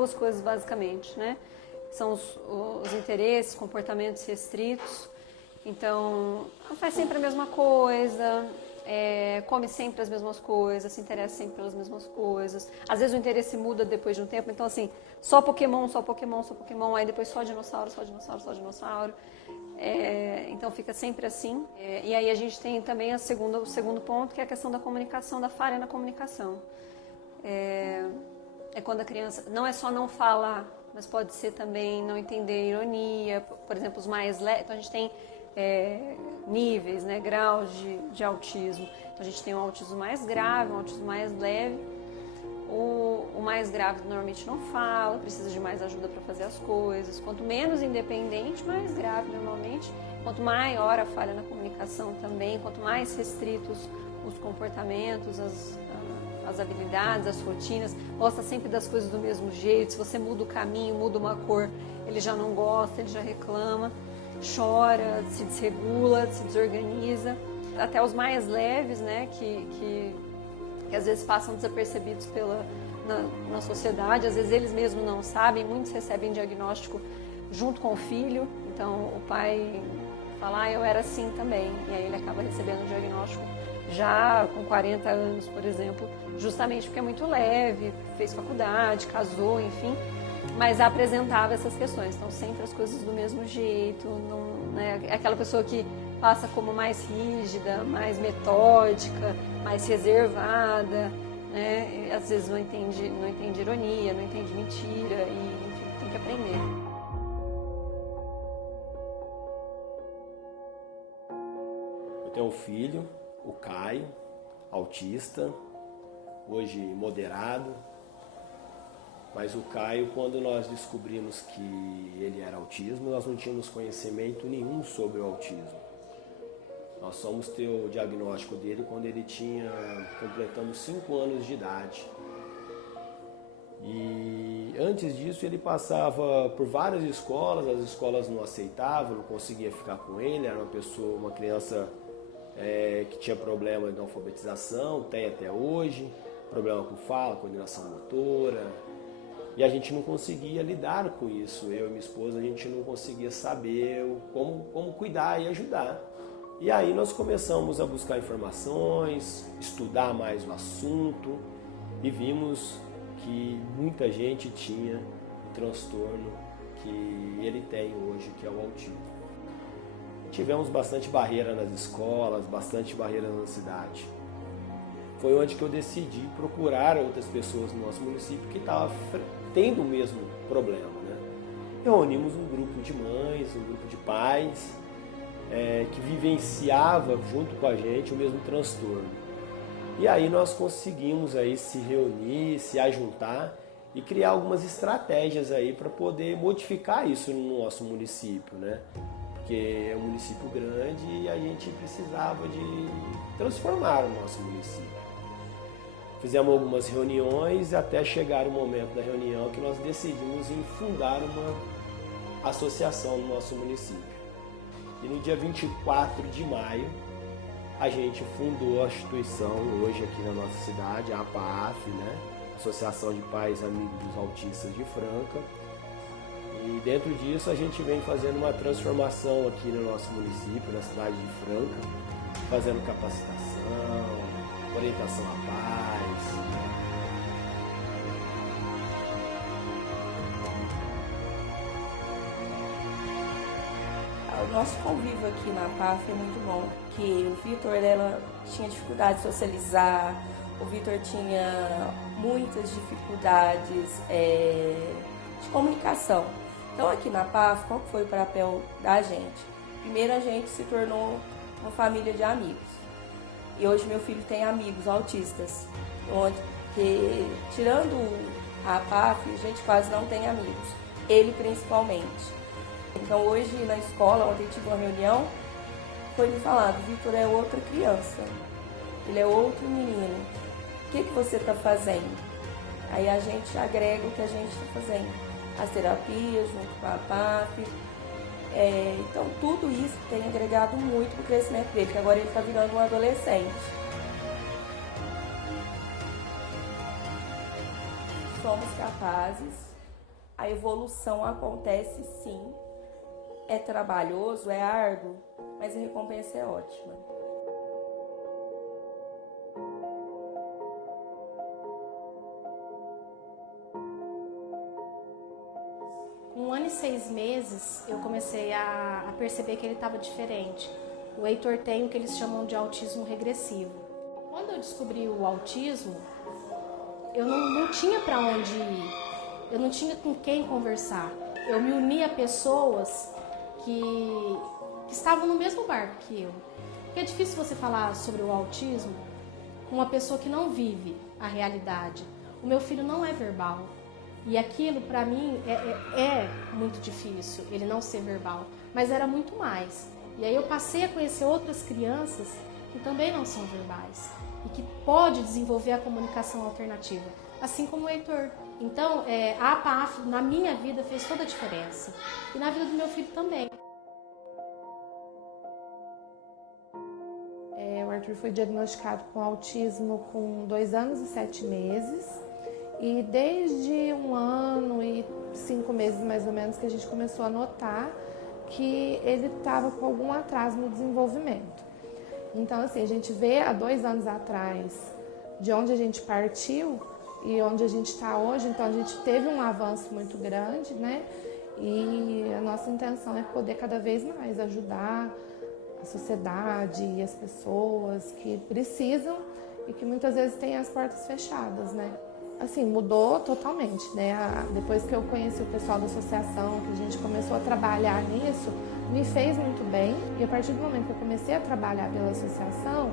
duas coisas basicamente, né? São os interesses, comportamentos restritos. Então, faz sempre a mesma coisa, come sempre as mesmas coisas, se interessa sempre pelas mesmas coisas. Às vezes o interesse muda depois de um tempo, então assim, só Pokémon, só Pokémon, só Pokémon, aí depois só dinossauro, só dinossauro, só dinossauro. Então fica sempre assim. E aí a gente tem também o segundo ponto, que é a questão da comunicação, da falha na comunicação. Quando a criança não é só não falar, mas pode ser também não entender ironia, por exemplo, os mais leves. Então a gente tem níveis, né, graus de autismo. Então a gente tem um autismo mais grave, um autismo mais leve. O mais grave normalmente não fala, precisa de mais ajuda para fazer as coisas. Quanto menos independente, mais grave normalmente. Quanto maior a falha na comunicação também, quanto mais restritos os comportamentos, as habilidades, as rotinas, gosta sempre das coisas do mesmo jeito. Se você muda o caminho, muda uma cor, ele já não gosta, ele já reclama, chora, se desregula, se desorganiza. Até os mais leves, né, que às vezes passam desapercebidos na sociedade, às vezes eles mesmos não sabem, muitos recebem diagnóstico junto com o filho, então o pai fala, eu era assim também, e aí ele acaba recebendo o diagnóstico já com 40 anos, por exemplo, justamente porque é muito leve, fez faculdade, casou, enfim, mas apresentava essas questões, então sempre as coisas do mesmo jeito, não, né, é aquela pessoa que passa como mais rígida, mais metódica, mais reservada, né? Às vezes não entende ironia, não entende mentira e, enfim, tem que aprender. Eu tenho um filho, o Caio, autista, hoje moderado, mas o Caio, quando nós descobrimos que ele era autismo, nós não tínhamos conhecimento nenhum sobre o autismo. Nós fomos ter o diagnóstico dele quando ele completando 5 anos de idade. E antes disso ele passava por várias escolas, as escolas não aceitavam, não conseguia ficar com ele, era uma criança que tinha problema de alfabetização, tem até hoje, problema com fala, coordenação motora. E a gente não conseguia lidar com isso, eu e minha esposa, a gente não conseguia saber como cuidar e ajudar. E aí nós começamos a buscar informações, estudar mais o assunto e vimos que muita gente tinha o transtorno que ele tem hoje, que é o autismo. Tivemos bastante barreira nas escolas, bastante barreira na cidade. Foi onde que eu decidi procurar outras pessoas no nosso município que estavam tendo o mesmo problema, né? Reunimos um grupo de mães, um grupo de pais, que vivenciava junto com a gente o mesmo transtorno. E aí nós conseguimos aí se reunir, se ajuntar e criar algumas estratégias aí para poder modificar isso no nosso município, né? Porque é um município grande e a gente precisava de transformar o nosso município. Fizemos algumas reuniões até chegar o momento da reunião que nós decidimos em fundar uma associação no nosso município. E no dia 24 de maio, a gente fundou a instituição hoje aqui na nossa cidade, a APAF, né? Associação de Pais Amigos dos Autistas de Franca. E dentro disso a gente vem fazendo uma transformação aqui no nosso município, na cidade de Franca, fazendo capacitação, orientação à paz. O nosso convívio aqui na PAF é muito bom, que o Vitor tinha dificuldade de socializar, o Vitor tinha muitas dificuldades de comunicação. Então aqui na PAF, qual foi o papel da gente? Primeiro a gente se tornou uma família de amigos. E hoje meu filho tem amigos autistas, onde tirando a PAF, a gente quase não tem amigos, ele principalmente. Então hoje na escola, ontem tive uma reunião, foi me falado, Vitor é outra criança, ele é outro menino, o que você está fazendo? Aí a gente agrega o que a gente está fazendo, as terapias junto com a PAF, então tudo isso tem agregado muito para o crescimento dele, que agora ele está virando um adolescente. Somos capazes a evolução acontece sim, é trabalhoso, é árduo, mas a recompensa é ótima. Com 1 ano e 6 meses, eu comecei a perceber que ele estava diferente. O Heitor tem o que eles chamam de autismo regressivo. Quando eu descobri o autismo, eu não tinha para onde ir, eu não tinha com quem conversar. Eu me unia a pessoas que estavam no mesmo barco que eu. Porque é difícil você falar sobre o autismo com uma pessoa que não vive a realidade. O meu filho não é verbal. E aquilo, para mim, é muito difícil, ele não ser verbal. Mas era muito mais. E aí eu passei a conhecer outras crianças que também não são verbais e que pode desenvolver a comunicação alternativa, assim como o Heitor. Então, a APAF, na minha vida, fez toda a diferença. E na vida do meu filho também. O Arthur foi diagnosticado com autismo com 2 anos e 7 meses. E desde 1 ano e 5 meses, mais ou menos, que a gente começou a notar que ele estava com algum atraso no desenvolvimento. Então, assim, a gente vê há 2 anos atrás de onde a gente partiu e onde a gente está hoje. Então, a gente teve um avanço muito grande, né? E a nossa intenção é poder cada vez mais ajudar a sociedade e as pessoas que precisam e que muitas vezes têm as portas fechadas, né? Assim, mudou totalmente, né? Depois que eu conheci o pessoal da associação, que a gente começou a trabalhar nisso, me fez muito bem. E a partir do momento que eu comecei a trabalhar pela associação,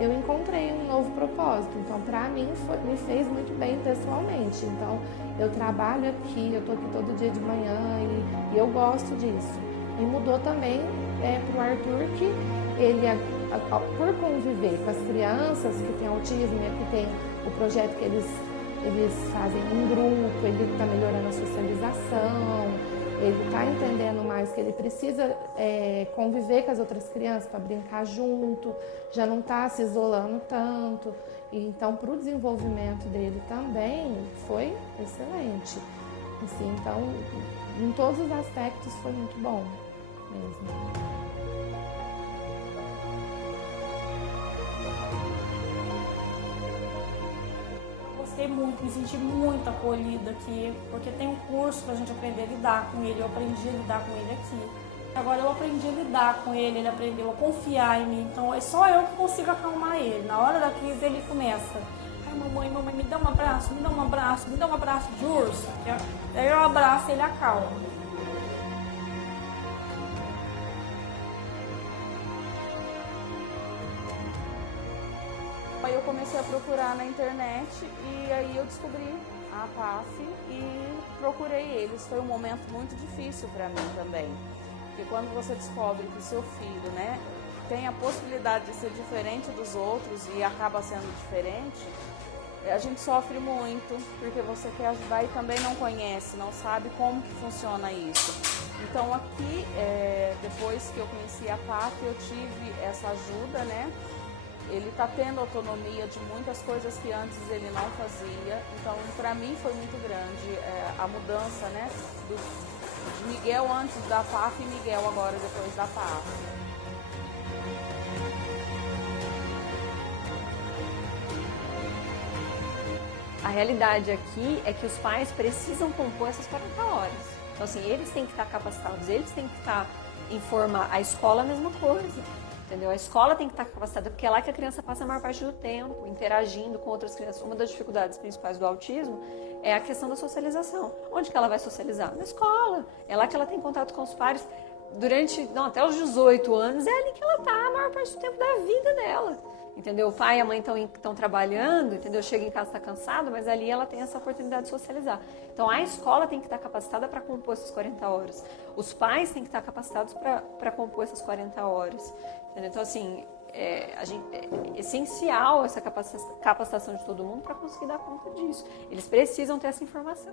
eu encontrei um novo propósito. Então, para mim, me fez muito bem pessoalmente. Então, eu trabalho aqui, eu tô aqui todo dia de manhã e eu gosto disso. E mudou também para o Arthur, que ele, por conviver com as crianças que têm autismo e que tem o projeto que eles fazem um grupo, ele está melhorando a socialização, ele está entendendo mais que ele precisa conviver com as outras crianças para brincar junto, já não está se isolando tanto. E, então, para o desenvolvimento dele também foi excelente. Assim, então, em todos os aspectos foi muito bom mesmo. Gostei muito, me senti muito acolhida aqui, porque tem um curso pra gente aprender a lidar com ele, eu aprendi a lidar com ele aqui. Agora eu aprendi a lidar com ele, ele aprendeu a confiar em mim, então é só eu que consigo acalmar ele. Na hora da crise ele começa, ai mamãe, me dá um abraço, me dá um abraço, me dá um abraço de urso. Aí eu abraço e ele acalma. Aí eu comecei a procurar na internet e aí eu descobri a APAF e procurei eles. Foi um momento muito difícil para mim também, porque quando você descobre que o seu filho, né, tem a possibilidade de ser diferente dos outros e acaba sendo diferente, a gente sofre muito, porque você quer ajudar e também não conhece, não sabe como que funciona isso. Então aqui, depois que eu conheci a APAF, eu tive essa ajuda, né? Ele está tendo autonomia de muitas coisas que antes ele não fazia. Então, para mim foi muito grande a mudança, né, de Miguel antes da PAF e Miguel agora depois da PAF. A realidade aqui é que os pais precisam compor essas 40 horas. Então, assim, eles têm que estar capacitados, eles têm que estar informar. A escola é a mesma coisa. Entendeu? A escola tem que estar capacitada, porque é lá que a criança passa a maior parte do tempo, interagindo com outras crianças. Uma das dificuldades principais do autismo é a questão da socialização. Onde que ela vai socializar? Na escola. É lá que ela tem contato com os pares. Até os 18 anos, é ali que ela está a maior parte do tempo da vida dela. Entendeu? O pai e a mãe estão trabalhando, entendeu? Chega em casa, está cansado, mas ali ela tem essa oportunidade de socializar. Então, a escola tem que estar capacitada para compor essas 40 horas. Os pais têm que estar capacitados para compor essas 40 horas. Entendeu? Então, assim, é essencial essa capacitação de todo mundo para conseguir dar conta disso. Eles precisam ter essa informação.